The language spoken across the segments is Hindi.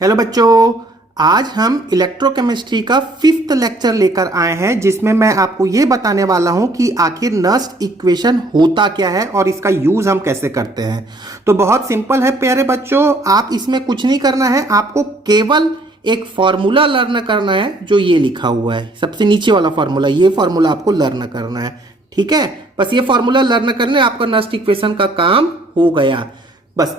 हेलो बच्चों, आज हम इलेक्ट्रोकेमिस्ट्री का 5th लेक्चर लेकर आए हैं जिसमें मैं आपको ये बताने वाला हूं कि आखिर नस्ट इक्वेशन होता क्या है और इसका यूज हम कैसे करते हैं। तो बहुत सिंपल है प्यारे बच्चों, आप इसमें कुछ नहीं करना है, आपको केवल एक फॉर्मूला लर्न करना है जो ये लिखा हुआ है, सबसे नीचे वाला फॉर्मूला। ये फॉर्मूला आपको लर्न करना है, ठीक है। बस ये फॉर्मूला लर्न करने आपका नस्ट इक्वेशन का काम हो गया। बस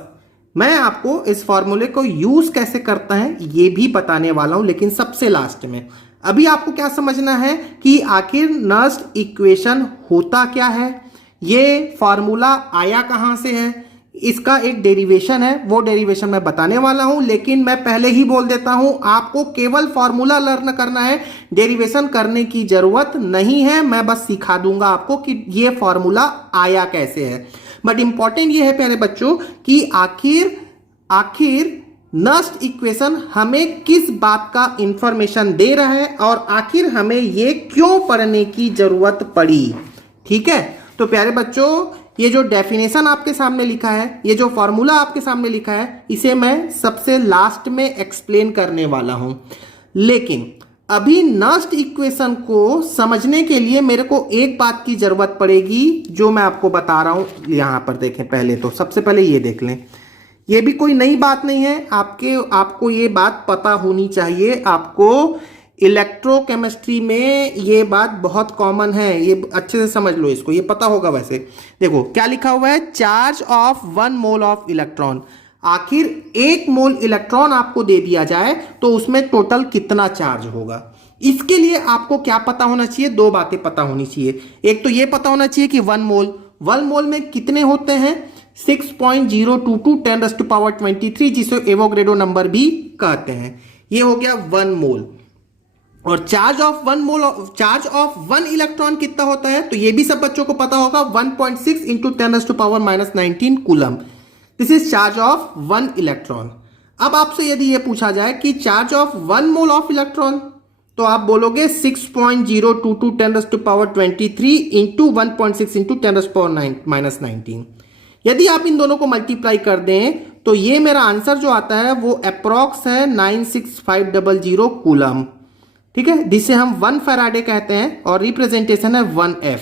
मैं आपको इस फॉर्मूले को यूज कैसे करता है ये भी बताने वाला हूं, लेकिन सबसे लास्ट में। अभी आपको क्या समझना है कि आखिर नस्ट इक्वेशन होता क्या है, ये फॉर्मूला आया कहां से है, इसका एक डेरिवेशन है, वो डेरिवेशन मैं बताने वाला हूं। लेकिन मैं पहले ही बोल देता हूं, आपको केवल फॉर्मूला लर्न करना है, डेरिवेशन करने की जरूरत नहीं है। मैं बस सिखा दूंगा आपको कि ये फॉर्मूला आया कैसे है। बट इंपॉर्टेंट ये है प्यारे बच्चों कि आखिर नस्ट इक्वेशन हमें किस बात का इंफॉर्मेशन दे रहा है और आखिर हमें ये क्यों पढ़ने की जरूरत पड़ी, ठीक है। तो प्यारे बच्चों, ये जो डेफिनेशन आपके सामने लिखा है, ये जो फॉर्मूला आपके सामने लिखा है, इसे मैं सबसे लास्ट में एक्सप्लेन करने वाला हूं। लेकिन अभी नस्ट इक्वेशन को समझने के लिए मेरे को एक बात की जरूरत पड़ेगी जो मैं आपको बता रहा हूं। यहां पर देखें, पहले तो सबसे पहले ये देख लें, ये भी कोई नई बात नहीं है, आपको ये बात पता होनी चाहिए। आपको इलेक्ट्रोकेमिस्ट्री में ये बात बहुत कॉमन है, ये अच्छे से समझ लो इसको, ये पता होगा। वैसे देखो क्या लिखा हुआ है, charge of 1 mole of electron. आखिर 1 मोल इलेक्ट्रॉन आपको दे दिया जाए तो उसमें टोटल कितना चार्ज होगा। इसके लिए आपको क्या पता होना चाहिए, दो बातें पता होनी चाहिए। एक तो ये पता होना चाहिए कि 1 मोल में कितने होते हैं, 6.022 10⁻23, जिसे एवोगैड्रो नंबर भी कहते हैं। ये हो गया 1 मोल। और चार्ज ऑफ 1 इलेक्ट्रॉन कितना होता है, तो ये भी सब बच्चों को पता होगा, 1.6 into 10⁻⁻19 coulomb. This is charge of 1 electron. अब आपसे यदि ये पूछा जाए कि charge of 1 mole of electron, तो आप बोलोगे 6.022 10⁻23 इंटू 1.6 इंटू 10⁻⁻19। यदि आप इन दोनों को मल्टीप्लाई कर दें तो ये मेरा आंसर जो आता है वो अप्रॉक्स है 96500 कूलम, ठीक है, जिसे हम 1 फैराडे कहते हैं और रिप्रेजेंटेशन है 1F,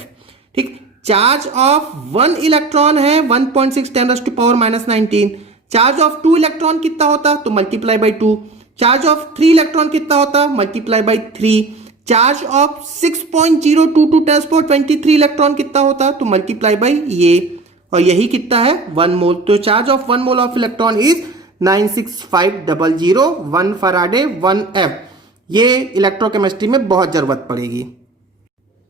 ठीक। चार्ज ऑफ 1 इलेक्ट्रॉन है 1.6 10⁻⁻19। चार्ज ऑफ 2 इलेक्ट्रॉन कितना होता, तो multiply by 2। Charge of 3 electron कितना होता, multiply by 3। Charge of 6.022 10⁻23 electron कितना होता, तो मल्टीप्लाई बाई ये, और यही कितना है 1 मोल। तो charge of 1 mole of electron is 96500 1 Faraday 1F। ये इलेक्ट्रोकेमिस्ट्री में बहुत जरूरत पड़ेगी।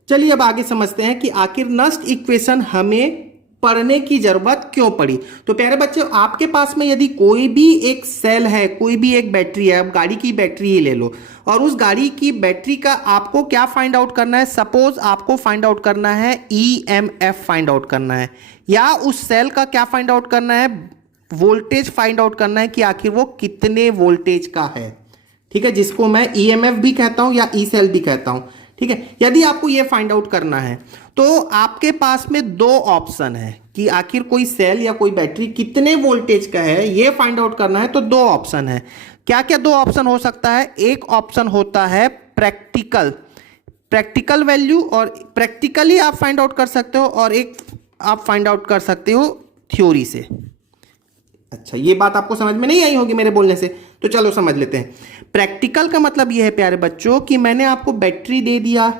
चलिए अब आगे समझते हैं कि आखिर नस्ट इक्वेशन हमें पढ़ने की जरूरत क्यों पड़ी। तो प्यारे बच्चों, आपके पास में यदि कोई भी एक सेल है, कोई भी एक बैटरी है, अब गाड़ी की बैटरी ही ले लो, और उस गाड़ी की बैटरी का आपको क्या फाइंड आउट करना है, सपोज आपको फाइंड आउट करना है EMF फाइंड आउट करना है, या उस सेल का क्या फाइंड आउट करना है, वोल्टेज फाइंड आउट करना है कि आखिर वो कितने वोल्टेज का है, ठीक है, जिसको मैं EMF भी कहता हूं या ई सेल भी कहता हूं, ठीक है। यदि आपको ये फाइंड आउट करना है तो आपके पास में 2 ऑप्शन है कि आखिर कोई सेल या कोई बैटरी कितने वोल्टेज का है, ये फाइंड आउट करना है। तो 2 ऑप्शन है। क्या क्या 2 ऑप्शन हो सकता है, एक ऑप्शन होता है प्रैक्टिकल वैल्यू, और प्रैक्टिकली आप फाइंड आउट कर सकते हो, और एक आप फाइंड आउट कर सकते हो थ्योरी से। अच्छा, ये बात आपको समझ में नहीं आई होगी मेरे बोलने से, तो चलो समझ लेते हैं। प्रैक्टिकल का मतलब यह है प्यारे बच्चों कि मैंने आपको बैटरी दे दिया,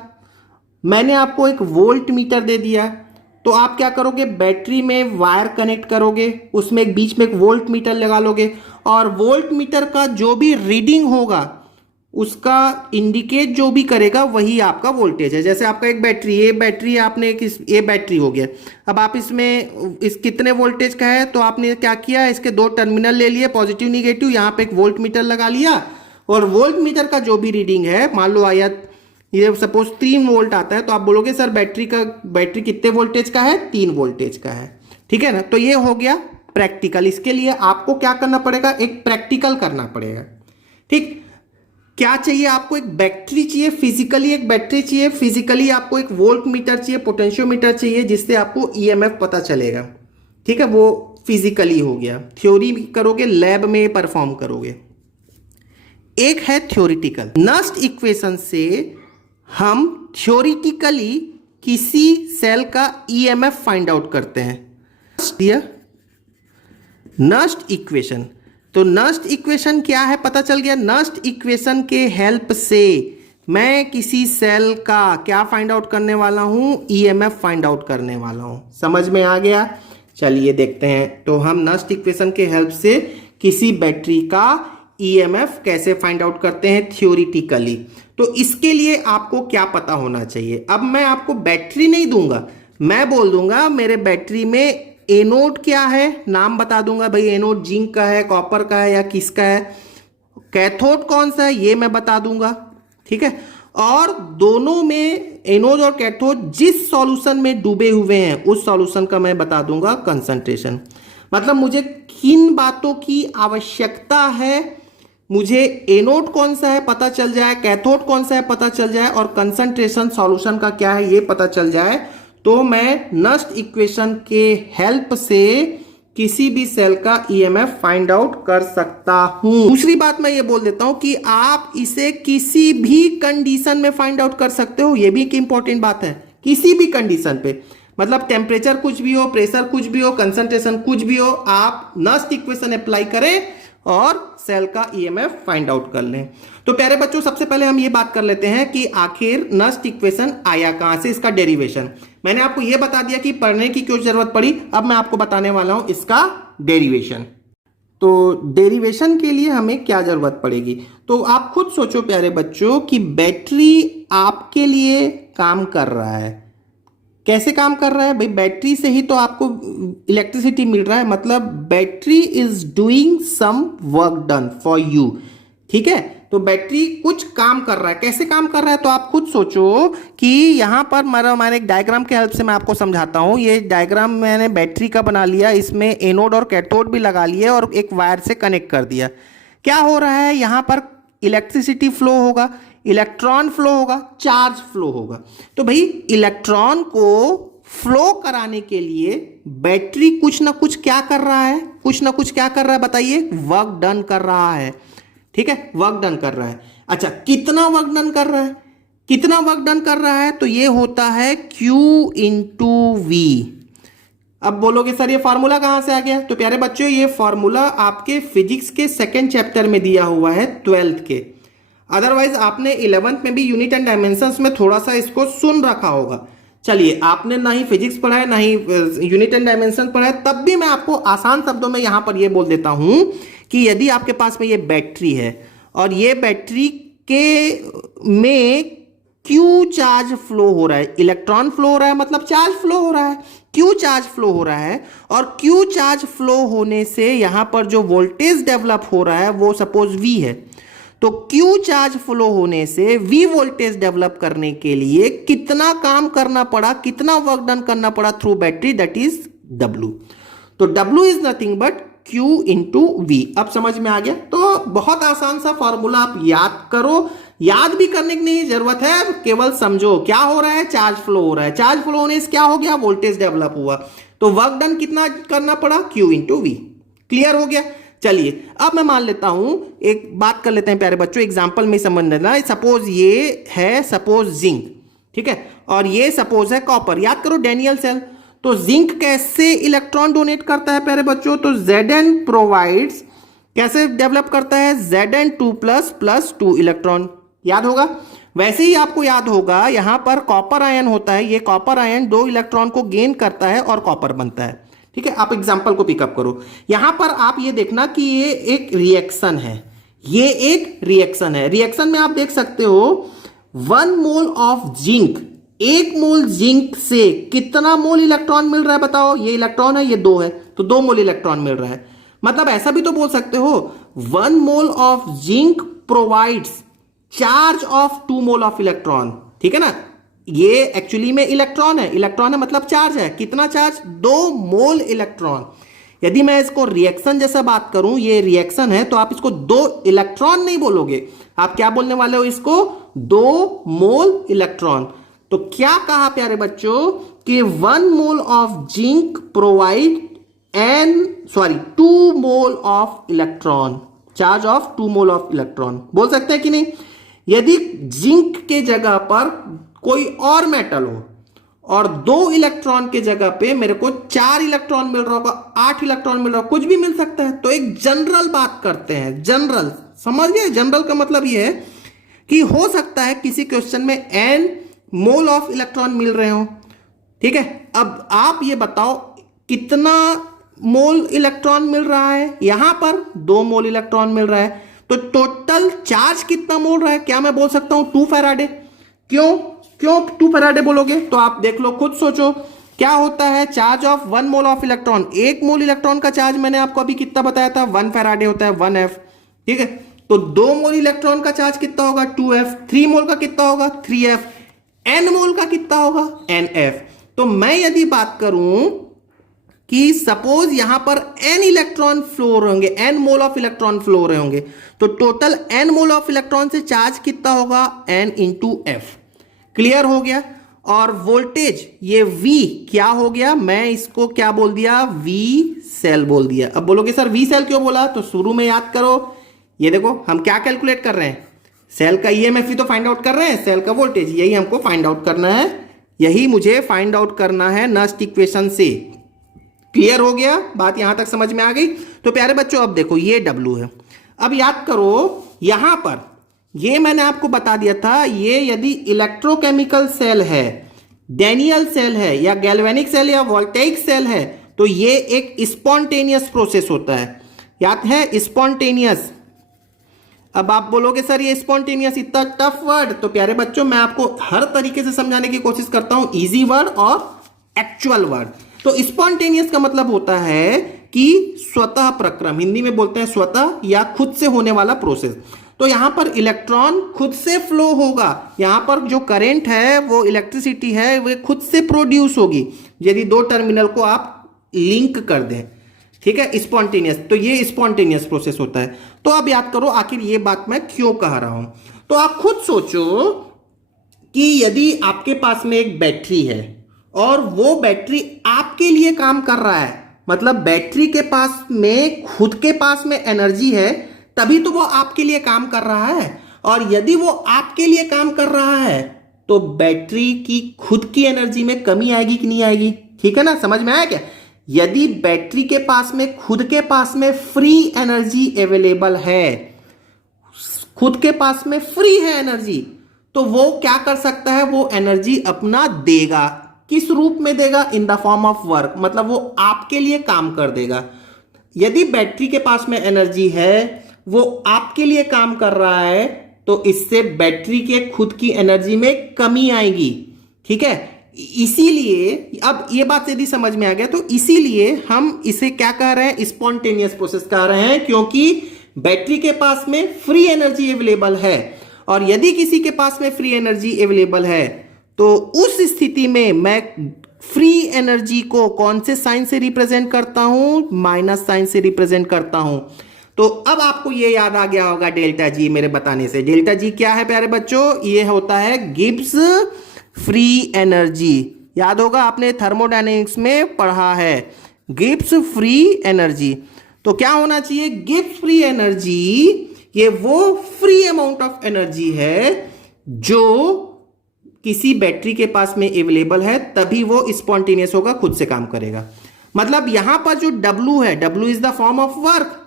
मैंने आपको एक वोल्ट मीटर दे दिया, तो आप क्या करोगे, बैटरी में वायर कनेक्ट करोगे, उसमें एक बीच में एक वोल्ट मीटर लगा लोगे, और वोल्ट मीटर का जो भी रीडिंग होगा उसका इंडिकेट जो भी करेगा वही आपका वोल्टेज है। जैसे आपका एक बैटरी, ये बैटरी आपने ये बैटरी हो गया, अब आप इसमें इस कितने वोल्टेज का है, तो आपने क्या किया, इसके 2 टर्मिनल ले लिए, पॉजिटिव निगेटिव, यहाँ पे एक वोल्ट मीटर लगा लिया, और वोल्ट मीटर का जो भी रीडिंग है, मान लो आया ये सपोज 3 वोल्ट आता है, तो आप बोलोगे सर बैटरी कितने वोल्टेज का है, 3 वोल्टेज का है, ठीक है ना। तो ये हो गया प्रैक्टिकल। इसके लिए आपको क्या करना पड़ेगा, एक प्रैक्टिकल करना पड़ेगा, ठीक। क्या चाहिए आपको, एक बैटरी चाहिए, फिजिकली एक बैटरी चाहिए, फिजिकली आपको एक वोल्ट मीटर चाहिए, पोटेंशियोमीटर चाहिए, जिससे आपको EMF पता चलेगा, ठीक है। वो फिजिकली हो गया, थ्योरी करोगे, लैब में परफॉर्म करोगे। एक है थ्योरेटिकल। नस्ट इक्वेशन से हम थ्योरेटिकली किसी सेल का ईएमएफ फाइंड आउट करते हैं। नस्ट इक्वेशन, तो नस्ट इक्वेशन क्या है पता चल गया। नस्ट इक्वेशन के हेल्प से मैं किसी सेल का क्या फाइंड आउट करने वाला हूं, ईएमएफ फाइंड आउट करने वाला हूं। समझ में आ गया? चलिए देखते हैं। तो हम नस्ट इक्वेशन के हेल्प से किसी बैटरी का ईएमएफ कैसे फाइंड आउट करते हैं थ्योरेटिकली। तो इसके लिए आपको क्या पता होना चाहिए। अब मैं आपको बैटरी नहीं दूंगा, मैं बोल दूंगा मेरे बैटरी में एनोड क्या है, नाम बता दूंगा भाई, एनोड जिंक का है, कॉपर का है या किसका है। कैथोड कौन सा है ये मैं बता दूंगा, ठीक है। और दोनों में एनोड और कैथोड जिस सॉल्यूशन में डूबे हुए हैं उस सॉल्यूशन का मैं बता दूंगा कंसंट्रेशन। मतलब मुझे किन बातों की आवश्यकता है, मुझे एनोड कौन सा है पता चल जाए, कैथोड कौन सा है पता चल जाए, और कंसंट्रेशन सॉल्यूशन का क्या है ये पता चल जाए, तो मैं नस्ट इक्वेशन के हेल्प से किसी भी सेल का ईएमएफ फाइंड आउट कर सकता हूं। दूसरी बात मैं ये बोल देता हूं कि आप इसे किसी भी कंडीशन में फाइंड आउट कर सकते हो। ये भी एक इंपॉर्टेंट बात है, किसी भी कंडीशन पे, मतलब टेम्परेचर कुछ भी हो, प्रेशर कुछ भी हो, कंसंट्रेशन कुछ भी हो, आप नस्ट इक्वेशन अप्लाई करें और सेल का ईएमएफ फाइंड आउट कर लें। तो प्यारे बच्चों, सबसे पहले हम ये बात कर लेते हैं कि आखिर नस्ट इक्वेशन आया कहां से, इसका डेरिवेशन। मैंने आपको ये बता दिया कि पढ़ने की क्यों जरूरत पड़ी, अब मैं आपको बताने वाला हूं इसका डेरिवेशन। तो डेरिवेशन के लिए हमें क्या जरूरत पड़ेगी, तो आप खुद सोचो प्यारे बच्चों कि बैटरी आपके लिए काम कर रहा है। कैसे काम कर रहा है भाई, बैटरी से ही तो आपको इलेक्ट्रिसिटी मिल रहा है, मतलब battery is doing some work done for you, ठीक है। तो बैटरी कुछ काम कर रहा है, कैसे काम कर रहा है तो आप खुद सोचो कि यहां पर मैंने एक डायग्राम के हेल्प से मैं आपको समझाता हूं। ये डायग्राम मैंने बैटरी का बना लिया, इसमें एनोड और कैथोड भी लगा लिए और एक वायर से कनेक्ट कर दिया। क्या हो रहा है, यहां पर इलेक्ट्रिसिटी फ्लो होगा, इलेक्ट्रॉन फ्लो होगा, चार्ज फ्लो होगा। तो भाई इलेक्ट्रॉन को फ्लो कराने के लिए बैटरी कुछ ना कुछ क्या कर रहा है, कुछ ना कुछ क्या कर रहा है बताइए, वर्क डन कर रहा है, ठीक है, वर्क डन कर रहा है। अच्छा, कितना वर्क डन कर रहा है, कितना वर्क डन कर रहा है, तो ये होता है Q इंटू वी। अब बोलोगे सर ये फार्मूला कहां से आ गया, तो प्यारे बच्चों ये फार्मूला आपके फिजिक्स के सेकेंड चैप्टर में दिया हुआ है 12th के। अदरवाइज आपने 11th में भी यूनिट एंड डायमेंशंस में थोड़ा सा इसको सुन रखा होगा। चलिए, आपने ना ही फिजिक्स पढ़ा है ना ही यूनिट एंड डायमेंशन पढ़ा है, तब भी मैं आपको आसान शब्दों में यहां पर ये बोल देता हूं कि यदि आपके पास में ये बैटरी है और ये बैटरी के में क्यू चार्ज फ्लो हो रहा है, इलेक्ट्रॉन फ्लो हो रहा है, मतलब चार्ज फ्लो हो रहा है, क्यू चार्ज फ्लो हो रहा है, और क्यू चार्ज फ्लो होने से यहां पर जो वोल्टेज डेवलप हो रहा है वो सपोज वी है। तो क्यू चार्ज फ्लो होने से वी वोल्टेज डेवलप करने के लिए कितना काम करना पड़ा, कितना वर्क डन करना पड़ा through battery, that is W. तो W is nothing but Q into V. अब समझ में आ गया। तो बहुत आसान सा फॉर्मूला, आप याद करो, याद भी करने की नहीं जरूरत है, केवल समझो क्या हो रहा है, चार्ज फ्लो हो रहा है, चार्ज फ्लो होने से क्या हो गया, वोल्टेज डेवलप हुआ, तो वर्क डन कितना करना पड़ा, Q इंटू वी। क्लियर हो गया। चलिए अब मैं मान लेता हूं, एक बात कर लेते हैं प्यारे बच्चों, एग्जाम्पल में समझ लेना। सपोज ये है, सपोज जिंक, ठीक है, और ये सपोज है कॉपर। याद करो डैनियल सेल। तो जिंक कैसे इलेक्ट्रॉन डोनेट करता है प्यारे बच्चों, तो Zn प्रोवाइड्स, कैसे डेवलप करता है, Zn2 प्लस 2 इलेक्ट्रॉन। याद होगा। वैसे ही आपको याद होगा यहां पर कॉपर आयन होता है, ये कॉपर आयन 2 इलेक्ट्रॉन को गेन करता है और कॉपर बनता है, ठीक है। आप एग्जाम्पल को पिकअप करो। यहां पर आप ये देखना कि ये एक रिएक्शन है, ये एक रिएक्शन है। रिएक्शन में आप देख सकते हो 1 mole of zinc, 1 mole zinc से कितना मोल इलेक्ट्रॉन मिल रहा है बताओ, ये इलेक्ट्रॉन है, ये 2 है, तो 2 मोल इलेक्ट्रॉन मिल रहा है। मतलब ऐसा भी तो बोल सकते हो 1 mole of zinc provides charge of 2 mole of electron, ठीक है ना। ये एक्चुअली में इलेक्ट्रॉन है, इलेक्ट्रॉन है मतलब चार्ज है, कितना चार्ज, 2 मोल इलेक्ट्रॉन। यदि मैं इसको रिएक्शन जैसा बात करूं, ये रिएक्शन है, तो आप इसको 2 इलेक्ट्रॉन नहीं बोलोगे, आप क्या बोलने वाले हो, इसको 2 मोल इलेक्ट्रॉन। तो क्या कहा प्यारे बच्चों कि 1 mole of zinc provide 2 mole of electron. Charge of 2 mole of electron, बोल सकते हैं कि नहीं। यदि जिंक के जगह पर कोई और मेटल हो और 2 इलेक्ट्रॉन के जगह पे मेरे को 4 इलेक्ट्रॉन मिल रहा होगा, 8 इलेक्ट्रॉन मिल रहा होगा, कुछ भी मिल सकता है। तो एक जनरल बात करते हैं, जनरल, समझ गए। जनरल का मतलब ये है कि हो सकता है किसी क्वेश्चन में n मोल ऑफ इलेक्ट्रॉन मिल रहे हो, ठीक है। अब आप ये बताओ कितना मोल इलेक्ट्रॉन मिल रहा है, यहां पर 2 मोल इलेक्ट्रॉन मिल रहा है, तो टोटल चार्ज कितना मोल रहा है। क्या मैं बोल सकता हूं 2 फैराडे। क्यों 2 फैराडे बोलोगे तो आप देख लो, खुद सोचो क्या होता है charge of 1 mole of electron. 1 mole electron का चार्ज मैंने आपको अभी कितना बताया था, 1 फैराडे होता है, 1f, ठीक है। तो 2 मोल इलेक्ट्रॉन का चार्ज कितना होगा, 2f। 3 मोल का कितना होगा, 3f। n मोल का कितना होगा, nf। तो मैं यदि बात करूं कि सपोज यहां पर n इलेक्ट्रॉन फ्लो हो रहे होंगे, n mole of electron flow हो रहे होंगे, तो total n mole of electron से चार्ज कितना होगा, n इंटू f। क्लियर हो गया। और वोल्टेज ये V क्या हो गया, मैं इसको क्या बोल दिया, V सेल बोल दिया। अब बोलोगे सर V सेल क्यों बोला, तो शुरू में याद करो, ये देखो हम क्या कैलकुलेट कर रहे हैं, सेल का ईएमएफ ही तो फाइंड आउट कर रहे हैं, सेल का वोल्टेज, यही हमको फाइंड आउट करना है, यही मुझे फाइंड आउट करना है नस्ट इक्वेशन से। क्लियर हो गया, बात यहां तक समझ में आ गई। तो प्यारे बच्चों अब देखो ये W है। अब याद करो यहां पर ये मैंने आपको बता दिया था, ये यदि इलेक्ट्रोकेमिकल सेल है, डैनियल सेल है, या गैल्वेनिक सेल या वोल्टेइक सेल है, तो ये एक स्पॉन्टेनियस प्रोसेस होता है। याद है स्पॉन्टेनियस। अब आप बोलोगे सर ये स्पॉन्टेनियस इतना टफ वर्ड, तो प्यारे बच्चों मैं आपको हर तरीके से समझाने की कोशिश करता हूं, इजी वर्ड और एक्चुअल वर्ड। तो स्पॉन्टेनियस का मतलब होता है कि स्वतः प्रक्रम, हिंदी में बोलते हैं स्वतः या खुद से होने वाला प्रोसेस। तो यहां पर इलेक्ट्रॉन खुद से फ्लो होगा, यहां पर जो करंट है वो इलेक्ट्रिसिटी है वो खुद से प्रोड्यूस होगी यदि 2 टर्मिनल को आप लिंक कर दें, ठीक है, स्पॉन्टेनियस। तो ये स्पॉन्टेनियस प्रोसेस होता है। तो अब याद करो आखिर ये बात मैं क्यों कह रहा हूं। तो आप खुद सोचो कि यदि आपके पास में एक बैटरी है और वो बैटरी आपके लिए काम कर रहा है, मतलब बैटरी के पास में खुद के पास में एनर्जी है, तभी तो वो आपके लिए काम कर रहा है। और यदि वो आपके लिए काम कर रहा है तो बैटरी की खुद की एनर्जी में कमी आएगी कि नहीं आएगी, ठीक है ना, समझ में आया क्या। यदि बैटरी के पास में खुद के पास में फ्री एनर्जी अवेलेबल है, खुद के पास में फ्री है एनर्जी, तो वो क्या कर सकता है, वो एनर्जी अपना देगा। किस रूप में देगा, in the form of work, मतलब वो आपके लिए काम कर देगा। यदि बैटरी के पास में एनर्जी है, वो आपके लिए काम कर रहा है, तो इससे बैटरी के खुद की एनर्जी में कमी आएगी, ठीक है। इसीलिए अब ये बात यदि समझ में आ गया, तो इसीलिए हम इसे क्या कह रहे हैं, स्पॉन्टेनियस प्रोसेस कह रहे हैं, क्योंकि बैटरी के पास में फ्री एनर्जी अवेलेबल है। और यदि किसी के पास में फ्री एनर्जी अवेलेबल है, तो उस स्थिति में मैं फ्री एनर्जी को कौन से साइन से रिप्रेजेंट करता हूं, माइनस साइन से रिप्रेजेंट करता हूं। तो अब आपको ये याद आ गया होगा डेल्टा जी मेरे बताने से। डेल्टा जी क्या है प्यारे बच्चों, ये होता है गिब्स फ्री एनर्जी। याद होगा आपने थर्मोडायनेमिक्स में पढ़ा है, गिब्स फ्री एनर्जी। तो क्या होना चाहिए, गिब्स फ्री एनर्जी ये वो फ्री अमाउंट ऑफ एनर्जी है जो किसी बैटरी के पास में अवेलेबल है, तभी वो स्पॉन्टेनियस होगा, खुद से काम करेगा। मतलब यहां पर जो W है, W is the form of work,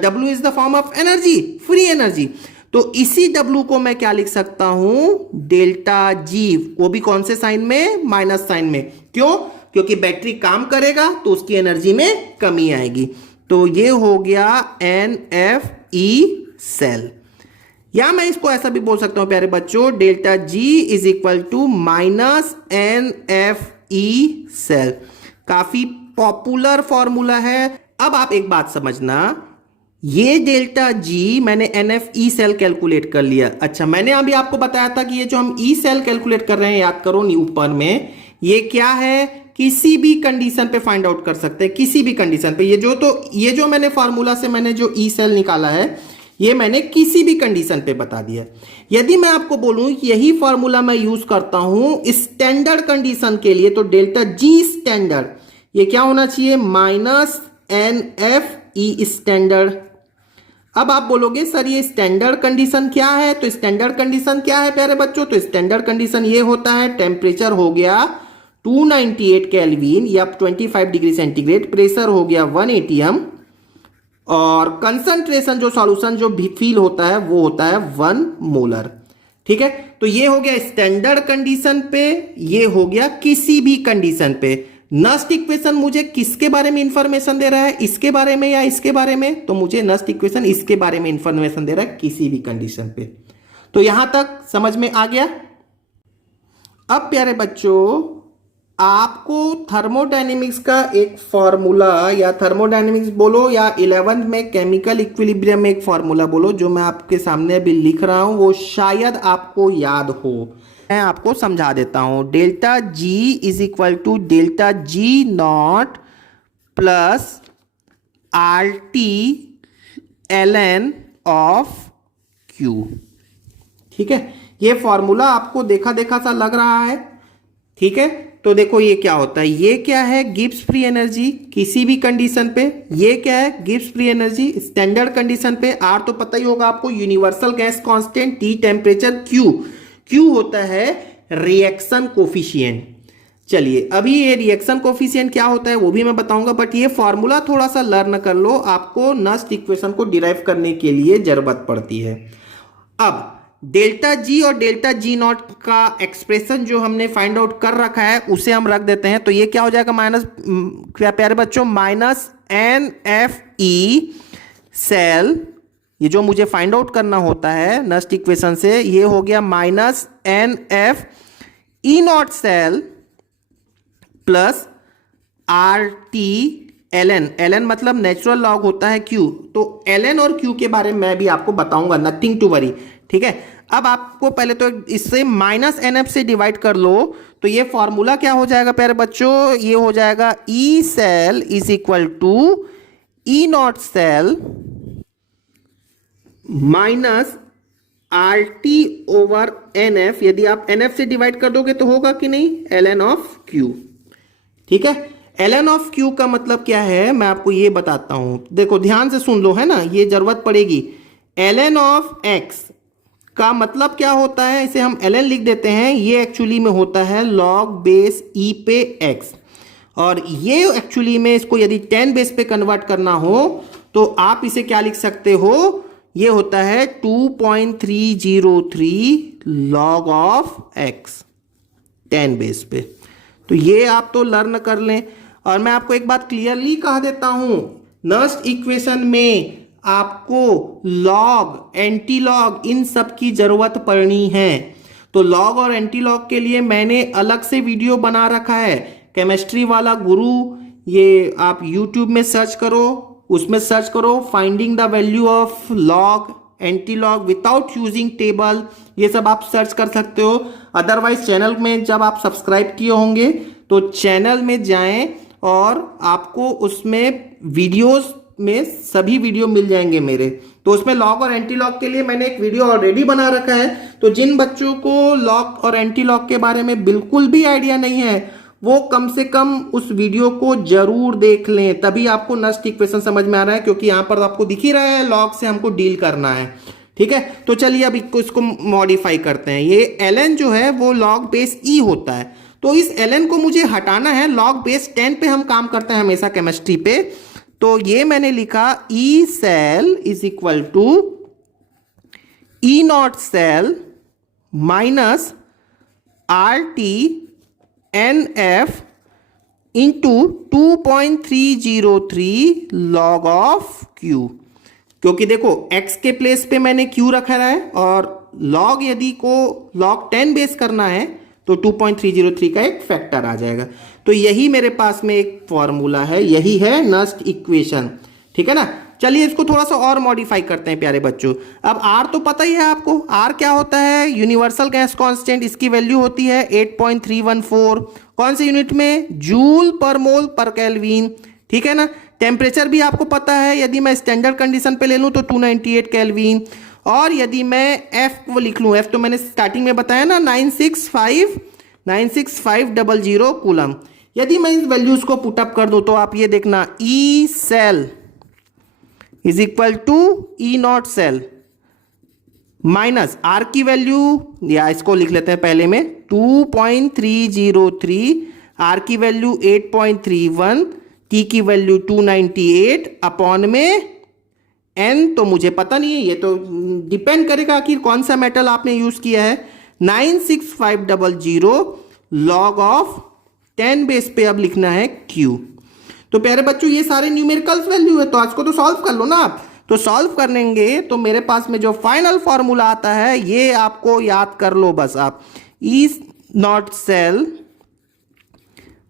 W is the form of energy, free energy. तो इसी W को मैं क्या लिख सकता हूं, डेल्टा जी, वो भी कौन से साइन में, माइनस साइन में। क्यों, क्योंकि बैटरी काम करेगा तो उसकी एनर्जी में कमी आएगी। तो ये हो गया NFE सेल, या मैं इसको ऐसा भी बोल सकता हूं प्यारे बच्चों, delta G is equal to minus NFE cell. काफी पॉपुलर फॉर्मूला है। अब आप एक बात समझना, ये डेल्टा जी मैंने NFE सेल कैलकुलेट कर लिया। अच्छा, मैंने अभी आपको बताया था कि ये जो हम E सेल कैलकुलेट कर रहे हैं, याद करो ऊपर में, ये क्या है, किसी भी कंडीशन पे फाइंड आउट कर सकते हैं, किसी भी कंडीशन पे। ये जो मैंने फार्मूला से मैंने जो E सेल निकाला है, ये मैंने किसी भी कंडीशन पे बता दिया। यदि मैं आपको बोलूं कि यही फार्मूला मैं यूज करता हूं स्टैंडर्ड कंडीशन के लिए, तो डेल्टा जी स्टैंडर्ड ये क्या होना चाहिए, माइनस NFE स्टैंडर्ड। अब आप बोलोगे सर ये स्टैंडर्ड कंडीशन क्या है, तो स्टैंडर्ड कंडीशन क्या है प्यारे बच्चों, तो स्टैंडर्ड कंडीशन ये होता है टेम्परेचर हो गया 298 केल्विन या 25 डिग्री सेंटीग्रेड, प्रेशर हो गया 1 atm और कंसंट्रेशन जो सॉल्यूशन जो भी फील होता है वो होता है 1 मोलर। ठीक है, तो ये हो गया स्टैंडर्ड कंडीशन पे, ये हो गया किसी भी कंडीशन पे। नस्ट इक्वेशन मुझे किसके बारे में इंफॉर्मेशन दे रहा है, इसके बारे में या इसके बारे में, तो मुझे नस्ट इक्वेशन इसके बारे में इंफॉर्मेशन दे रहा है किसी भी कंडीशन पे। तो यहां तक समझ में आ गया। अब प्यारे बच्चों आपको थर्मोडायनेमिक्स का एक फॉर्मूला या थर्मोडायनेमिक्स बोलो या 11th में केमिकल इक्विलिब्रियम में एक फॉर्मूला बोलो जो मैं आपके सामने अभी लिख रहा हूं, वो शायद आपको याद हो। मैं आपको समझा देता हूं। Delta G is equal to delta G not plus R T L N of Q. ठीक है, ये फॉर्मूला आपको देखा देखा सा लग रहा है। ठीक है, तो देखो ये क्या होता है, ये क्या है गिब्स फ्री एनर्जी किसी भी कंडीशन पे, ये क्या है Gibbs free energy standard condition पे। आर तो पता ही होगा आपको, universal gas constant, T temperature, Q होता है रिएक्शन कोफिशिएंट। चलिए अभी ये रिएक्शन कोफिशिएंट क्या होता है वो भी मैं बताऊंगा, बट ये फॉर्मूला थोड़ा सा लर्न कर लो, आपको नस्ट इक्वेशन को डिराइव करने के लिए जरूरत पड़ती है। अब डेल्टा जी और डेल्टा जी नॉट का एक्सप्रेशन जो हमने फाइंड आउट कर रखा है उसे हम रख देते हैं। तो ये क्या हो जाएगा माइनस, क्या प्यारे बच्चों, minus N F E cell, ये जो मुझे फाइंड आउट करना होता है नस्ट इक्वेशन से, ये हो गया minus N F E not cell plus R T L N, L N मतलब नेचुरल लॉग होता है क्यू। तो एल एन और क्यू के बारे में मैं भी आपको बताऊंगा, नथिंग टू वरी। ठीक है, अब आपको पहले तो इससे माइनस एन एफ से डिवाइड कर लो, तो ये फॉर्मूला क्या हो जाएगा प्यारे बच्चों, ये हो जाएगा E cell is equal to E not cell minus R T over N F. यदि आप एन एफ से डिवाइड कर दोगे तो होगा कि नहीं, एल एन ऑफ क्यू। ठीक है, एल एन ऑफ क्यू का मतलब क्या है मैं आपको ये बताता हूं, देखो ध्यान से सुन लो, है ना, ये जरूरत पड़ेगी। एल एन ऑफ एक्स का मतलब क्या होता है, इसे हम एल एन लिख देते हैं, ये एक्चुअली में होता है लॉग बेस ई पे एक्स, और ये एक्चुअली में इसको यदि 10 बेस पे कन्वर्ट करना हो तो आप इसे क्या लिख सकते हो, ये होता है 2.303 लॉग ऑफ एक्स 10 बेस पे। तो ये आप तो लर्न कर लें। और मैं आपको एक बात क्लियरली कह देता हूं, नस्ट इक्वेशन में आपको लॉग एंटी लॉग इन सब की जरूरत पड़नी है। तो लॉग और एंटी लॉग के लिए मैंने अलग से वीडियो बना रखा है, केमिस्ट्री वाला गुरु, ये आप यूट्यूब में सर्च करो, उसमें सर्च करो finding the value of log anti log without using table, ये सब आप सर्च कर सकते हो। अदरवाइज चैनल में जब आप सब्सक्राइब किए होंगे तो चैनल में जाएं और आपको उसमें वीडियोस में सभी वीडियो मिल जाएंगे मेरे, तो उसमें लॉग और एंटी लॉग के लिए मैंने एक वीडियो ऑलरेडी बना रखा है। तो जिन बच्चों को लॉग और एंटी लॉग के बारे में बिल्कुल भी आइडिया नहीं है वो कम से कम उस वीडियो को जरूर देख लें, तभी आपको नस्ट इक्वेशन समझ में आ रहा है, क्योंकि यहां पर आपको दिख ही रहा है लॉग से हमको डील करना है। ठीक है, तो चलिए अब इसको मॉडिफाई करते हैं। ये एल एन जो है वो लॉग बेस ई होता है, तो इस एल एन को मुझे हटाना है। लॉग बेस 10 पे हम काम करते हैं हमेशा केमिस्ट्री पे, तो ये मैंने लिखा E cell is equal to E not cell minus R T N F into 2.303 log of Q, क्योंकि देखो x के प्लेस पे मैंने q रखा है और log यदि को log 10 बेस करना है तो 2.303 का एक फैक्टर आ जाएगा। तो यही मेरे पास में एक फॉर्मूला है, यही है नस्ट इक्वेशन। ठीक है ना, चलिए इसको थोड़ा सा और मॉडिफाई करते हैं प्यारे बच्चों। अब R तो पता ही है आपको, R क्या होता है, यूनिवर्सल गैस कांस्टेंट, इसकी वैल्यू होती है 8.314, कौन से यूनिट में, जूल पर मोल पर केल्विन। ठीक है ना, टेम्परेचर भी आपको पता है, यदि मैं स्टैंडर्ड कंडीशन पे ले लूँ तो 298 केल्विन, और यदि मैं F को लिख लूँ, F तो मैंने स्टार्टिंग में बताया ना 96500 कूलम। यदि मैं इस वैल्यूज को पुटअप कर दूँ तो आप ये देखना, E cell is equal to E not cell minus R की वैल्यू, या इसको लिख लेते हैं पहले में 2.303, आर की वैल्यू 8.31, टी की वैल्यू 298 अपॉन में एन तो मुझे पता नहीं है, ये तो डिपेंड करेगा कि कौन सा मेटल आपने यूज किया है। 96500 लॉग ऑफ 10 बेस पे अब लिखना है क्यू। तो प्यारे बच्चों ये सारे न्यूमेरिकल्स वैल्यू है, तो आज को तो सॉल्व कर लो ना आप। तो सॉल्व करेंगे तो मेरे पास में जो फाइनल फॉर्मूला आता है ये आपको याद कर लो बस आप, E not cell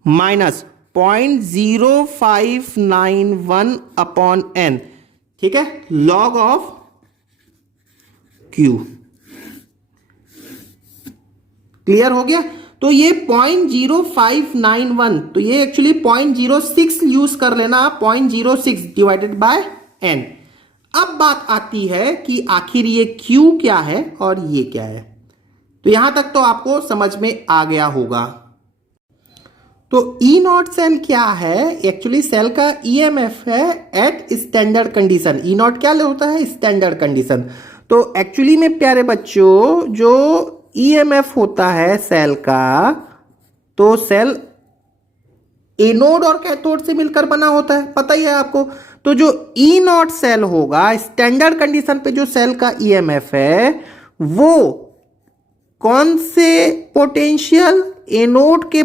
minus 0.0591 upon n, ठीक है, लॉग ऑफ क्यू। क्लियर हो गया। तो ये 0.0591, तो ये एक्चुअली 0.06 यूज कर लेना, 0.06 डिवाइडेड बाय एन। अब बात आती है कि आखिर ये Q क्या है और ये क्या है। तो यहां तक तो आपको समझ में आ गया होगा। तो ई नॉट सेल क्या है, एक्चुअली सेल का ईएमएफ है at standard condition. E not क्या होता है, स्टैंडर्ड कंडीशन। तो एक्चुअली में प्यारे बच्चों जो ईएमएफ होता है सेल का, तो सेल एनोड और कैथोड से मिलकर बना होता है, पता ही है आपको। तो जो ई नॉट सेल होगा, स्टैंडर्ड कंडीशन पे जो सेल का ईएमएफ है वो कौन से पोटेंशियल, एनोड के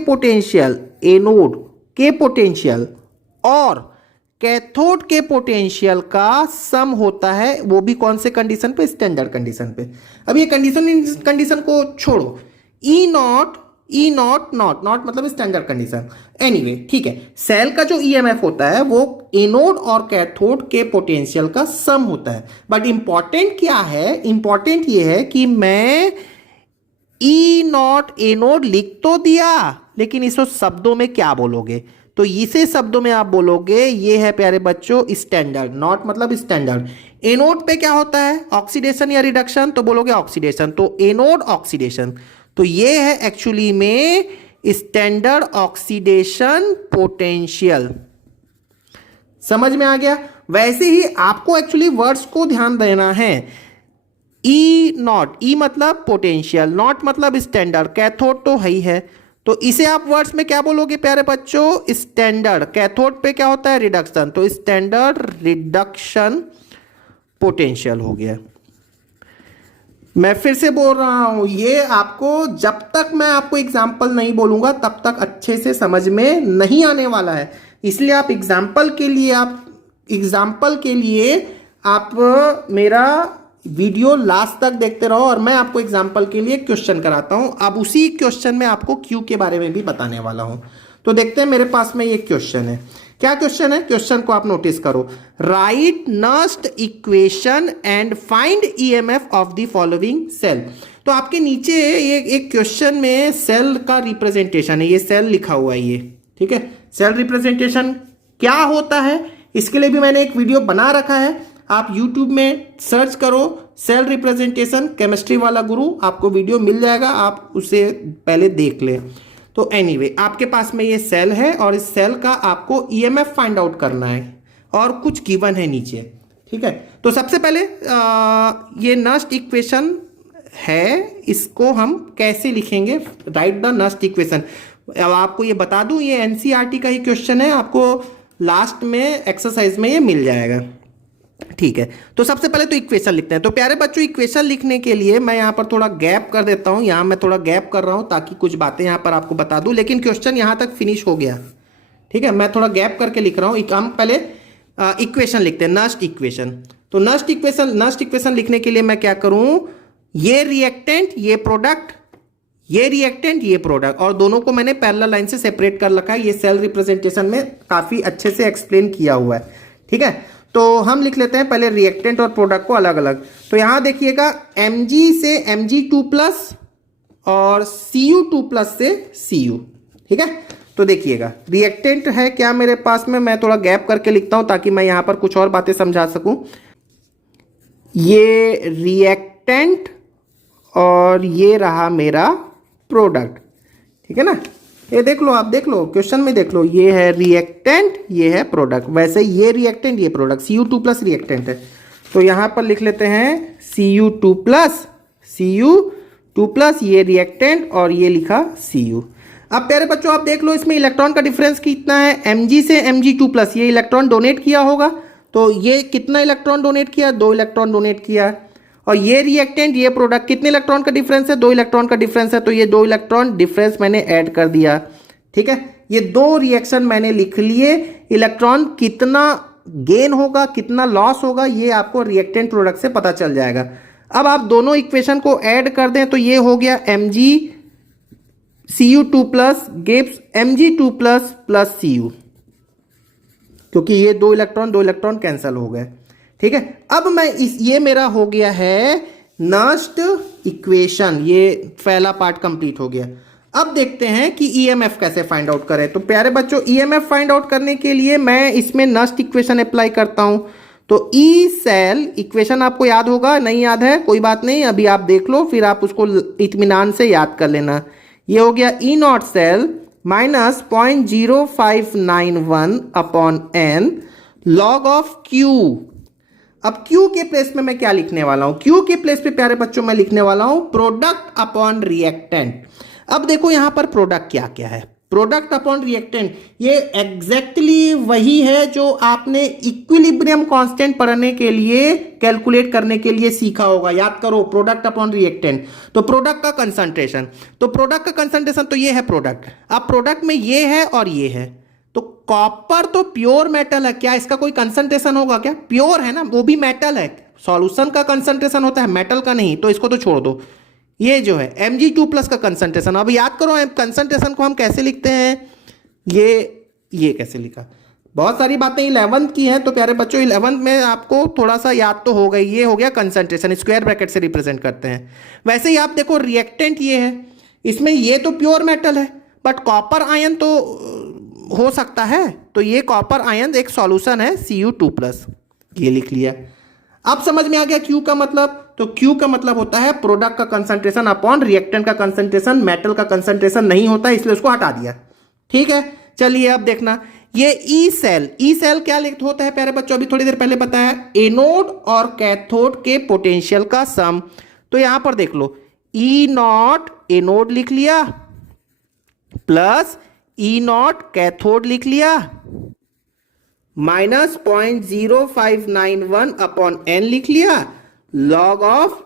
पोटेंशियल और कैथोड के पोटेंशियल का सम होता है, वो भी कौन से कंडीशन पे, स्टैंडर्ड कंडीशन पे। अब ये कंडीशन को छोड़ो, ई नॉट नॉट मतलब स्टैंडर्ड कंडीशन, एनीवे ठीक है। सेल का जो ईएमएफ होता है वो एनोड और कैथोड के पोटेंशियल का सम होता है। बट इंपॉर्टेंट क्या है, इंपॉर्टेंट ये है कि मैं ई नॉट एनोड लिख तो दिया, लेकिन इसको शब्दों में क्या बोलोगे, तो इसे शब्दों में आप बोलोगे ये है प्यारे बच्चों स्टैंडर्ड। नॉट मतलब स्टैंडर्ड। एनोड पे क्या होता है, ऑक्सीडेशन या रिडक्शन, तो बोलोगे ऑक्सीडेशन, तो एनोड ऑक्सीडेशन। तो ये है एक्चुअली में स्टैंडर्ड ऑक्सीडेशन पोटेंशियल। समझ में आ गया। वैसे ही आपको एक्चुअली वर्ड्स को ध्यान देना है। ई नॉट, ई मतलब पोटेंशियल, नॉट मतलब स्टैंडर्ड, कैथोड तो है ही है, तो इसे आप वर्ड्स में क्या बोलोगे प्यारे बच्चों, स्टैंडर्ड। कैथोड पे क्या होता है, रिडक्शन, तो स्टैंडर्ड रिडक्शन पोटेंशियल हो गया। मैं फिर से बोल रहा हूं, ये आपको जब तक मैं आपको एग्जाम्पल नहीं बोलूंगा तब तक अच्छे से समझ में नहीं आने वाला है। इसलिए आप एग्जाम्पल के लिए आप मेरा वीडियो लास्ट तक देखते रहो और मैं आपको एग्जाम्पल के लिए क्वेश्चन कराता हूं। अब उसी क्वेश्चन में आपको क्यू के बारे में भी बताने वाला हूं। तो देखते हैं, मेरे पास में ये क्वेश्चन है। क्या क्वेश्चन है, क्वेश्चन को आप नोटिस करो। Write Nernst equation and find EMF of the following cell. तो आपके नीचे ये एक क्वेश्चन में सेल का रिप्रेजेंटेशन है, ये सेल लिखा हुआ है ये, ठीक है। सेल रिप्रेजेंटेशन क्या होता है इसके लिए भी मैंने एक वीडियो बना रखा है, आप YouTube में सर्च करो सेल रिप्रेजेंटेशन केमिस्ट्री वाला गुरु, आपको वीडियो मिल जाएगा, आप उसे पहले देख लें। तो एनीवे आपके पास में ये सेल है और इस सेल का आपको ईएमएफ फाइंड आउट करना है और कुछ गिवन है नीचे, ठीक है। तो सबसे पहले ये नस्ट इक्वेशन है, इसको हम कैसे लिखेंगे, राइट द नस्ट इक्वेशन। अब आपको ये बता दूं, ये एनसीईआरटी का ही क्वेश्चन है, आपको लास्ट में एक्सरसाइज में ये मिल जाएगा, ठीक है। तो सबसे पहले तो इक्वेशन लिखते हैं। तो प्यारे बच्चों इक्वेशन लिखने के लिए मैं यहाँ पर थोड़ा गैप कर देता हूँ, यहाँ मैं थोड़ा गैप कर रहा हूँ ताकि कुछ बातें यहाँ पर आपको बता दूँ, लेकिन क्वेश्चन यहाँ तक फिनिश हो गया, ठीक है। मैं थोड़ा गैप करके लिख रहा हूँ। हम पहले इक्वेशन लिखते हैं, नस्ट इक्वेशन। तो नस्ट इक्वेशन लिखने के लिए मैं क्या करूँ, ये रिएक्टेंट ये प्रोडक्ट, ये रिएक्टेंट ये प्रोडक्ट, और दोनों को मैंने पैरेलल लाइन से सेपरेट कर रखा है। ये सेल रिप्रेजेंटेशन में काफी अच्छे से एक्सप्लेन किया हुआ है, ठीक है। तो हम लिख लेते हैं पहले रिएक्टेंट और प्रोडक्ट को अलग अलग। तो यहां देखिएगा Mg से Mg2+ और Cu2+ से Cu, ठीक है। तो देखिएगा रिएक्टेंट है क्या मेरे पास में, मैं थोड़ा गैप करके लिखता हूं ताकि मैं यहां पर कुछ और बातें समझा सकूं। ये रिएक्टेंट और ये रहा मेरा प्रोडक्ट, ठीक है ना। ये देख लो, आप देख लो क्वेश्चन में देख लो, ये है रिएक्टेंट, ये है प्रोडक्ट। वैसे ये रिएक्टेंट, ये प्रोडक्ट, Cu2 प्लस रिएक्टेंट है। तो यहां पर लिख लेते हैं Cu2 प्लस ये रिएक्टेंट और ये लिखा Cu। अब प्यारे बच्चों आप देख लो इसमें इलेक्ट्रॉन का डिफरेंस कितना है, Mg से Mg2 प्लस, ये इलेक्ट्रॉन डोनेट किया होगा। तो ये कितना इलेक्ट्रॉन डोनेट किया, 2 इलेक्ट्रॉन डोनेट किया। और ये रिएक्टेंट, ये प्रोडक्ट, कितने इलेक्ट्रॉन का डिफरेंस है, 2 इलेक्ट्रॉन का डिफरेंस है। तो ये 2 इलेक्ट्रॉन डिफरेंस मैंने ऐड कर दिया। ठीक है, ये 2 रिएक्शन मैंने लिख लिए। इलेक्ट्रॉन कितना गेन होगा, कितना लॉस होगा, ये आपको रिएक्टेंट प्रोडक्ट से पता चल जाएगा। अब आप दोनों इक्वेशन को ऐड कर दें तो ये हो गया MgCu2 plus gives Mg2 plus plus Cu, क्योंकि ये 2 इलेक्ट्रॉन कैंसिल हो गए। ठीक है, अब मैं ये मेरा हो गया है नस्ट इक्वेशन, ये पहला पार्ट कंप्लीट हो गया। अब देखते हैं कि ईएमएफ कैसे फाइंड आउट करें। तो प्यारे बच्चों ईएमएफ फाइंड आउट करने के लिए मैं इसमें नस्ट इक्वेशन अप्लाई करता हूं। तो ई सेल इक्वेशन आपको याद होगा, नहीं याद है कोई बात नहीं, अभी आप देख लो फिर आप उसको इत्मीनान से याद कर लेना। ये हो गया E not cell minus 0.0591 upon N log of Q. अब Q के प्लेस में मैं क्या लिखने वाला हूं, Q के प्लेस पे प्यारे बच्चों मैं लिखने वाला हूं प्रोडक्ट अपॉन रिएक्टेंट। अब देखो यहां पर प्रोडक्ट क्या क्या है, प्रोडक्ट अपॉन रिएक्टेंट, ये एग्जैक्टली वही है जो आपने इक्विलिब्रियम कांस्टेंट पढ़ने के लिए, कैलकुलेट करने के लिए सीखा होगा। याद करो, प्रोडक्ट अपॉन रिएक्टेंट। तो प्रोडक्ट का कंसंट्रेशन, तो प्रोडक्ट का कंसंट्रेशन, तो ये है प्रोडक्ट। अब प्रोडक्ट में ये है और ये है, तो कॉपर तो प्योर मेटल है, क्या इसका कोई कंसंट्रेशन होगा क्या, प्योर है ना, वो भी मेटल है। सॉल्यूशन का कंसंट्रेशन होता है, मेटल का नहीं, तो इसको तो छोड़ दो। ये जो है Mg2 प्लस का कंसंट्रेशन, अब याद करो कंसंट्रेशन को हम कैसे लिखते हैं, ये कैसे लिखा, बहुत सारी बातें 11th की हैं। तो प्यारे बच्चों 11th में आपको थोड़ा सा याद तो हो गई। ये हो गया कंसंट्रेशन, स्क्वायर ब्रैकेट से रिप्रेजेंट करते हैं। वैसे ही आप देखो रिएक्टेंट ये है, इसमें ये तो प्योर मेटल है बट कॉपर आयन तो हो सकता है, तो ये कॉपर आयन एक सॉल्यूशन है Cu2 प्लस, ये लिख लिया। अब समझ में आ गया Q का मतलब, तो Q का मतलब होता है प्रोडक्ट का कंसंट्रेशन अपॉन रिएक्टेंट का कंसंट्रेशन, मेटल का कंसंट्रेशन नहीं होता इसलिए उसको हटा दिया। ठीक है, चलिए अब देखना ये ई सेल क्या लिखते होता है प्यारे बच्चों, अभी थोड़ी देर पहले बताया, एनोड और कैथोड के पोटेंशियल का सम। तो यहां पर देख लो ई नॉट एनोड लिख लिया प्लस ई नॉट कैथोड लिख लिया माइनस 0.0591 अपॉन एन लिख लिया लॉग ऑफ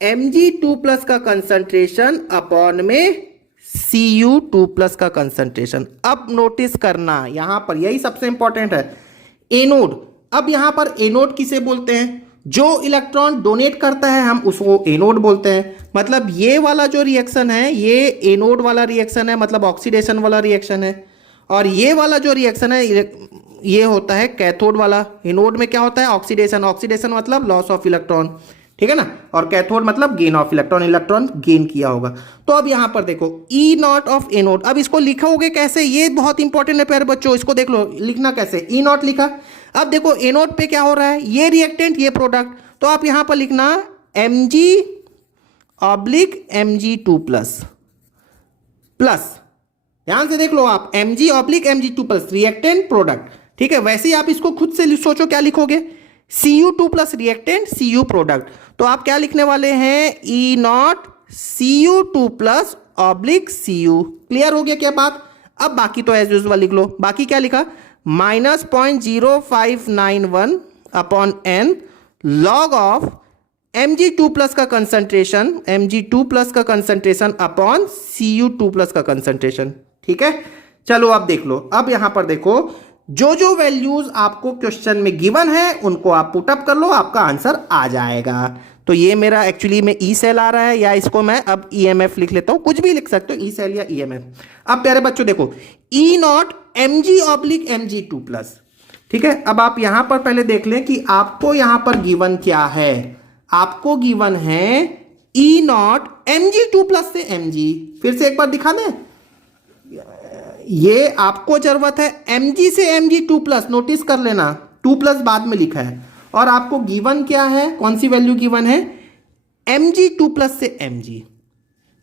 Mg2 प्लस का कंसंट्रेशन अपॉन में Cu2 प्लस का कंसंट्रेशन। अब नोटिस करना यहां पर यही सबसे इंपॉर्टेंट है, एनोड। अब यहां पर एनोड किसे बोलते हैं, जो इलेक्ट्रॉन डोनेट करता है हम उसको एनोड बोलते हैं। मतलब ये वाला जो रिएक्शन है ये एनोड वाला रिएक्शन है, मतलब ऑक्सीडेशन वाला रिएक्शन है। और ये वाला जो रिएक्शन है ये होता है कैथोड वाला। एनोड में क्या होता है, ऑक्सीडेशन, ऑक्सीडेशन मतलब लॉस ऑफ इलेक्ट्रॉन, ठीक है ना, और कैथोड मतलब gain of electron, electron gain किया होगा। तो अब यहां पर देखो ई नॉट ऑफ एनोड, अब इसको लिखोगे कैसे, ये बहुत इंपॉर्टेंट है प्यारे बच्चों, इसको देख लो लिखना कैसे, ई नॉट लिखा। अब देखो एनोड पे क्या हो रहा है, ये रिएक्टेंट ये प्रोडक्ट, तो आप यहां पर लिखना Mg/Mg2 प्लस प्लस, ध्यान से देख लो आप, Mg/Mg2 प्लस रिएक्टेंट प्रोडक्ट। ठीक है, वैसे ही आप इसको खुद से सोचो क्या लिखोगे, Cu2 plus reactant Cu product. तो आप क्या लिखने वाले हैं, E naught Cu2 plus oblique Cu। Clear हो गया क्या बात। अब बाकी तो एज यूजुअल लिख लो, बाकी क्या लिखा, minus 0.0591 upon N log of Mg2 plus का कंसंट्रेशन, Mg2 प्लस का कंसंट्रेशन अपॉन Cu2 प्लस का कंसंट्रेशन। ठीक है, चलो अब देख लो, अब यहां पर देखो जो जो वैल्यूज आपको क्वेश्चन में गिवन है उनको आप पुटअप कर लो, आपका आंसर आ जाएगा। तो ये मेरा एक्चुअली में ई सेल आ रहा है, या इसको मैं अब ईएमएफ लिख लेता हूं, कुछ भी लिख सकते हो, ई सेल या ईएमएफ। अब प्यारे बच्चों देखो ई नॉट Mg/Mg2 प्लस, ठीक है। अब आप यहां पर पहले देख लें कि आपको यहां पर गिवन क्या है, आपको गिवन है ई नॉट Mg2 प्लस से Mg। फिर से एक बार दिखा दें, ये आपको जरूरत है Mg से Mg2 प्लस, नोटिस कर लेना 2 प्लस बाद में लिखा है, और आपको गिवन क्या है, कौन सी वैल्यू गिवन है, Mg2 प्लस से Mg।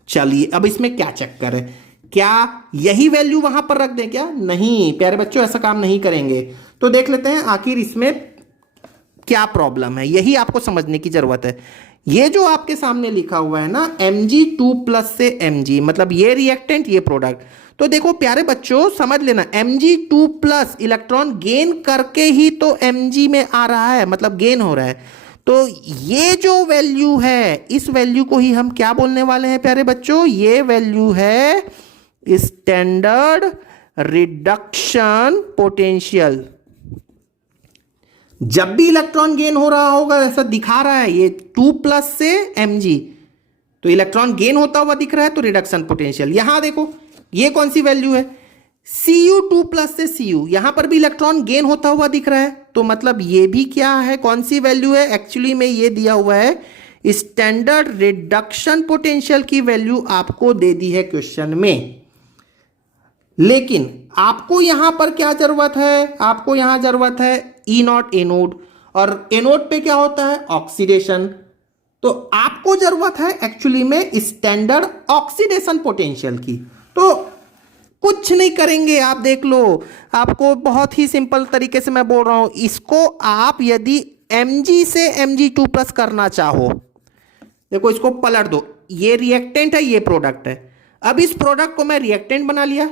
चलिए अब इसमें क्या चेक करें, क्या यही वैल्यू वहां पर रख दें क्या? नहीं प्यारे बच्चों, ऐसा काम नहीं करेंगे। तो देख लेते हैं आखिर इसमें क्या प्रॉब्लम है, यही आपको समझने की जरूरत है। ये जो आपके सामने लिखा हुआ है ना Mg2+ से Mg, मतलब ये रिएक्टेंट ये प्रोडक्ट। तो देखो प्यारे बच्चों समझ लेना, Mg2+ इलेक्ट्रॉन गेन करके ही तो Mg में आ रहा है, मतलब गेन हो रहा है। तो ये जो वैल्यू है, इस वैल्यू को ही हम क्या बोलने वाले हैं प्यारे बच्चों? ये वैल्यू है स्टैंडर्ड रिडक्शन पोटेंशियल। जब भी इलेक्ट्रॉन गेन हो रहा होगा, ऐसा दिखा रहा है ये 2+ से Mg, तो इलेक्ट्रॉन गेन होता हुआ दिख रहा है, तो रिडक्शन पोटेंशियल। यहां देखो ये कौन सी वैल्यू है? Cu2+ से Cu, यहां पर भी इलेक्ट्रॉन गेन होता हुआ दिख रहा है, तो मतलब ये भी क्या है, कौन सी वैल्यू है? एक्चुअली में ये दिया हुआ है स्टैंडर्ड रिडक्शन पोटेंशियल की वैल्यू आपको दे दी है क्वेश्चन में। लेकिन आपको यहां पर क्या जरूरत है? आपको यहां जरूरत है E0 एनोड, और एनोड पे क्या होता है? ऑक्सीडेशन। तो आपको जरूरत है एक्चुअली में स्टैंडर्ड ऑक्सीडेशन पोटेंशियल की। तो कुछ नहीं करेंगे, आप देख लो, आपको बहुत ही सिंपल तरीके से मैं बोल रहा हूं, इसको आप यदि Mg से Mg2+ करना चाहो, देखो इसको पलट दो, ये रिएक्टेंट है ये प्रोडक्ट है। अब इस प्रोडक्ट को मैं रिएक्टेंट बना लिया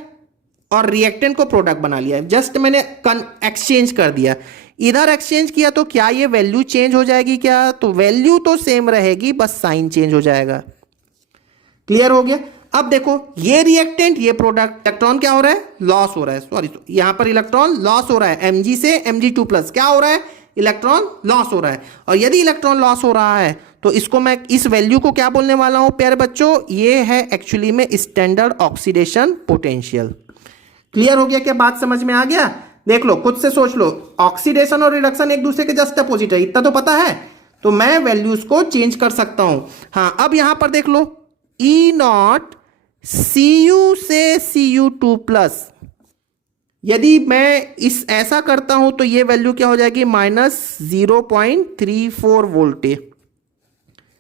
और रिएक्टेंट को प्रोडक्ट बना लिया, जस्ट मैंने एक्सचेंज कर दिया। इधर एक्सचेंज किया तो क्या ये वैल्यू चेंज हो जाएगी क्या? तो वैल्यू तो सेम रहेगी, बस साइन चेंज हो जाएगा। क्लियर हो गया? अब देखो ये रिएक्टेंट ये प्रोडक्ट, इलेक्ट्रॉन क्या हो रहा है? लॉस हो रहा है, सॉरी यहां पर इलेक्ट्रॉन लॉस हो रहा है। Mg से Mg2+ क्या हो रहा है? इलेक्ट्रॉन लॉस हो रहा है। और यदि इलेक्ट्रॉन लॉस हो रहा है तो इसको मैं इस वैल्यू को क्या बोलने वाला हूं प्यारे बच्चों? ये है एक्चुअली में स्टैंडर्ड ऑक्सीडेशन पोटेंशियल। क्लियर हो गया क्या? बात समझ में आ गया? देख लो, खुद से सोच लो, ऑक्सीडेशन और रिडक्शन एक दूसरे के जस्ट अपोजिट है, इतना तो पता है। तो मैं वैल्यूज को चेंज कर सकता हूं। हाँ, अब यहां पर देख लो E0 Cu से Cu2+, यदि मैं इस ऐसा करता हूं तो ये वैल्यू क्या हो जाएगी? -0.34 वोल्ट।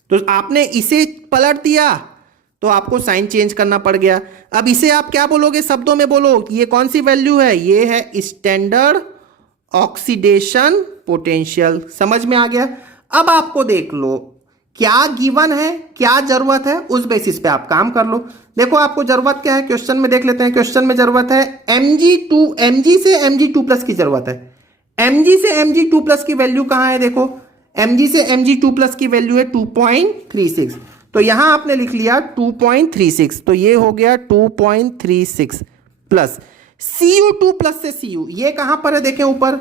तो आपने इसे पलट दिया तो आपको साइन चेंज करना पड़ गया। अब इसे आप क्या बोलोगे? शब्दों में बोलो, ये कौन सी वैल्यू है? ये है स्टैंडर्ड ऑक्सीडेशन पोटेंशियल। समझ में आ गया? अब आपको देख लो क्या गिवन है, क्या जरूरत है, उस बेसिस पे आप काम कर लो। देखो आपको जरूरत क्या है, क्वेश्चन में देख लेते हैं। क्वेश्चन में जरूरत है Mg से Mg2+ की जरूरत है। Mg से Mg2+ की वैल्यू कहां है? देखो Mg से Mg2+ की वैल्यू है 2.36, तो यहां आपने लिख लिया 2.36, तो ये हो गया 2.36 प्लस Cu2+ से Cu, ये कहां पर है? देखें ऊपर,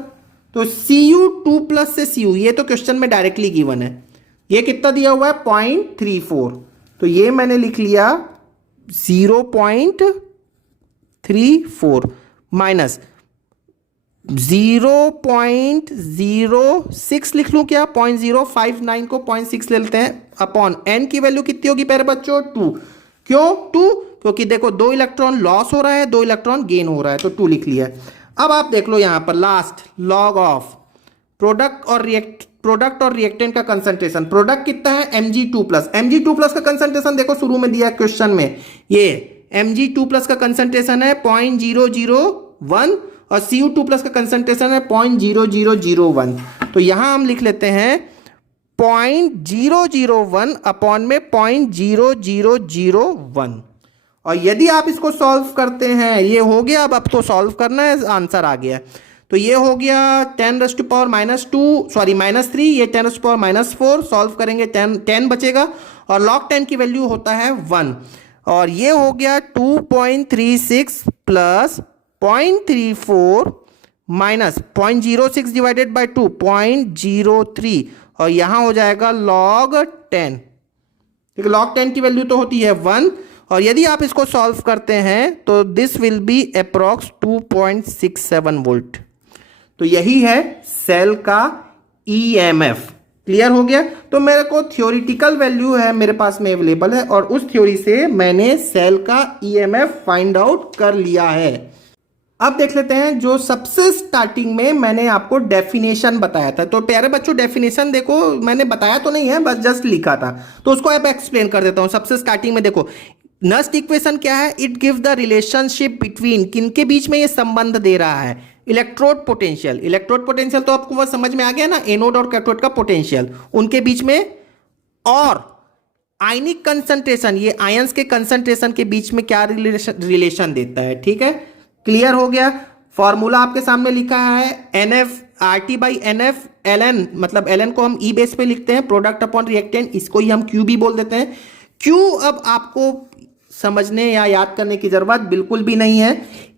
तो Cu2+ से Cu, ये तो क्वेश्चन में डायरेक्टली गिवन है। ये कितना दिया हुआ है? 0.34, तो ये मैंने लिख लिया 0.34 माइनस 0.06 लिख लूं क्या? 0.059 को 0.6 ले लेते हैं, अपॉन n की वैल्यू कितनी होगी प्यारे बच्चों? 2। क्यों 2? क्योंकि देखो 2 इलेक्ट्रॉन लॉस हो रहा है, 2 इलेक्ट्रॉन गेन हो रहा है, तो 2 लिख लिया। अब आप देख लो यहां पर लास्ट लॉग ऑफ प्रोडक्ट और रिएक्टेंट का कंसंट्रेशन। प्रोडक्ट कितना है? Mg2+। Mg2+ का कंसंट्रेशन देखो शुरू में दिया क्वेश्चन में, ये Mg2+ का कंसंट्रेशन है 0.001 और Cu2+ का कंसंट्रेशन है 0.0001। तो यहां हम लिख लेते हैं 0.001 अपॉन में 0.0001। और यदि आप इसको सॉल्व करते हैं, ये हो गया, अब तो सॉल्व करना है, आंसर आ गया। तो ये हो गया 10⁻², सॉरी -3, ये 10⁻⁴, सॉल्व करेंगे 10 बचेगा, और log 10 की वैल्यू होता है 1, और ये हो गया 2.36 प्लस 0.34 माइनस 0.06 डिवाइडेड बाई 2, 0.03, और यहां हो जाएगा log 10। ठीक है, log 10 की वैल्यू तो होती है 1, और यदि आप इसको सॉल्व करते हैं तो this will be approx 2.67 volt. तो यही है सेल का EMF। क्लियर हो गया? तो मेरे को थ्योरेटिकल वैल्यू है मेरे पास में अवेलेबल है, और उस थ्योरी से मैंने सेल का EMF फाइंड आउट कर लिया है। अब देख लेते हैं जो सबसे स्टार्टिंग में मैंने आपको डेफिनेशन बताया था। तो प्यारे बच्चों डेफिनेशन देखो, मैंने बताया तो नहीं है, बस जस्ट लिखा था, तो उसको अब एक्सप्लेन कर देता हूं। सबसे स्टार्टिंग में देखो नस्ट इक्वेशन क्या है? It give the relationship between, किनके बीच में ये संबंध दे रहा है? Electrode potential. इलेक्ट्रोड पोटेंशियल तो आपको बस समझ में आ गया ना, एनोड और कैथोड का पोटेंशियल उनके बीच में, और आयनिक कंसंट्रेशन, ये आयंस के कंसंट्रेशन के बीच में क्या रिलेशन देता है। ठीक है, क्लियर हो गया। फॉर्मूला आपके सामने लिखा है NF RT by NF LN, मतलब LN को हम E बेस पे लिखते हैं, प्रोडक्ट अपॉन रिएक्टेंट, इसको ही हम Q भी बोल देते हैं। Q अब आपको समझने या याद करने की जरूरत बिल्कुल भी नहीं है।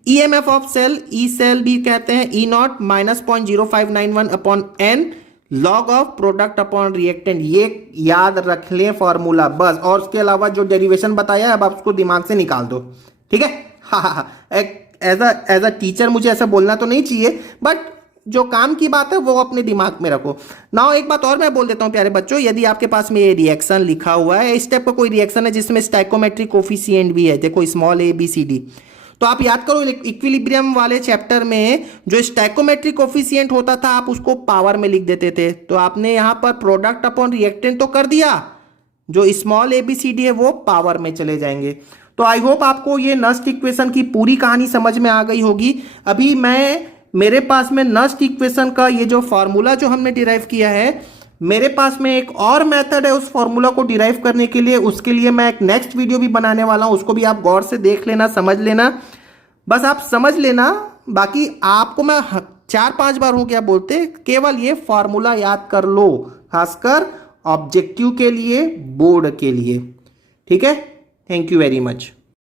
EMF of cell, E cell भी कहते हैं, E0 -0.0591 upon N log of product upon reactant, ये याद रख लें फॉर्मूला बस। और उसके अलावा जो डेरिवेशन बताया है अब आप उसको दिमाग से निकाल दो। ठीक है, हाँ, एज अ टीचर मुझे ऐसा बोलना तो नहीं चाहिए, बट जो काम की बात है वो अपने दिमाग में रखो। नाउ एक बात और मैं बोल देता हूं प्यारे बच्चों, यदि आपके पास में ये रिएक्शन लिखा हुआ है, इस टाइप का कोई रिएक्शन है जिसमें स्टोइकोमेट्रिक कोफिशिएंट भी है, देखो small a b c d, तो आप याद करो इक्विलिब्रियम वाले चैप्टर में जो स्टोइकोमेट्रिक कोफिशिएंट होता था आप उसको पावर में लिख देते थे, तो आपने यहां पर प्रोडक्ट अपॉन रिएक्टेंट तो कर दिया, जो small a b c d है वो पावर में चले जाएंगे। तो आई होप आपको ये नस्ट इक्वेशन की पूरी कहानी समझ में आ गई होगी। अभी मेरे पास में नस्ट इक्वेशन का ये जो फॉर्मूला जो हमने डिराइव किया है, मेरे पास में एक और मेथड है उस फॉर्मूला को डिराइव करने के लिए, उसके लिए मैं एक नेक्स्ट वीडियो भी बनाने वाला हूं, उसको भी आप गौर से देख लेना, समझ लेना, बस आप समझ लेना। बाकी आपको मैं 4-5 बार हो गया बोलते, केवल ये फॉर्मूला याद कर लो, खासकर ऑब्जेक्टिव के लिए, बोर्ड के लिए। ठीक है, थैंक यू वेरी मच।